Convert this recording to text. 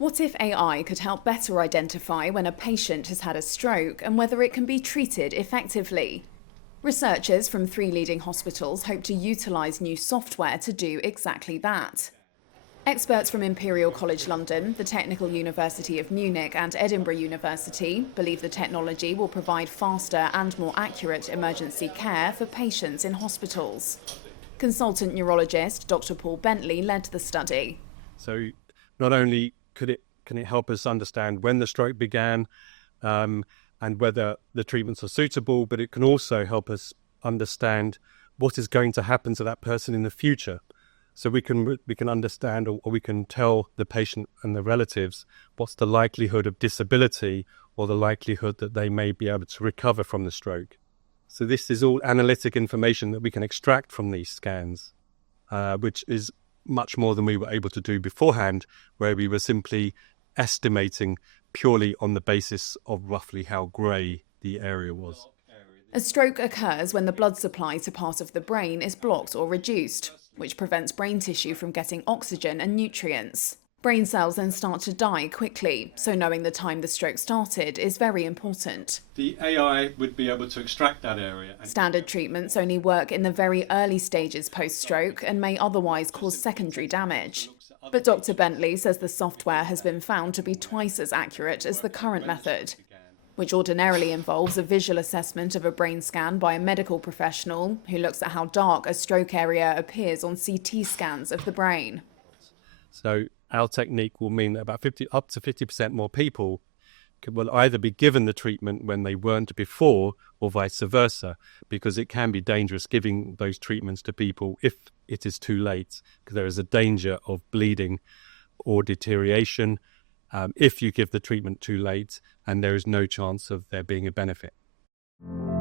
What if AI could help better identify when a patient has had a stroke and whether it can be treated effectively? Researchers from three leading hospitals hope to utilise new software to do exactly that. Experts from Imperial College London, the Technical University of Munich and Edinburgh University believe the technology will provide faster and more accurate emergency care for patients in hospitals. Consultant neurologist Dr. Paul Bentley led the study. So not only can it help us understand when the stroke began and whether the treatments are suitable, but it can also help us understand what is going to happen to that person in the future. So we can understand, or we can tell the patient and the relatives what's the likelihood of disability or the likelihood that they may be able to recover from the stroke. So this is all analytic information that we can extract from these scans, which is much more than we were able to do beforehand, where we were simply estimating purely on the basis of roughly how grey the area was. A stroke occurs when the blood supply to part of the brain is blocked or reduced, which prevents brain tissue from getting oxygen and nutrients. Brain cells then start to die quickly, so knowing the time the stroke started is very important. The AI would be able to extract that area. Standard treatments only work in the very early stages post-stroke and may otherwise cause secondary damage. But Dr. Bentley says the software has been found to be twice as accurate as the current method, which ordinarily involves a visual assessment of a brain scan by a medical professional who looks at how dark a stroke area appears on CT scans of the brain. So our technique will mean that up to 50% more people will either be given the treatment when they weren't before, or vice versa, because it can be dangerous giving those treatments to people if it is too late, because there is a danger of bleeding or deterioration if you give the treatment too late and there is no chance of there being a benefit.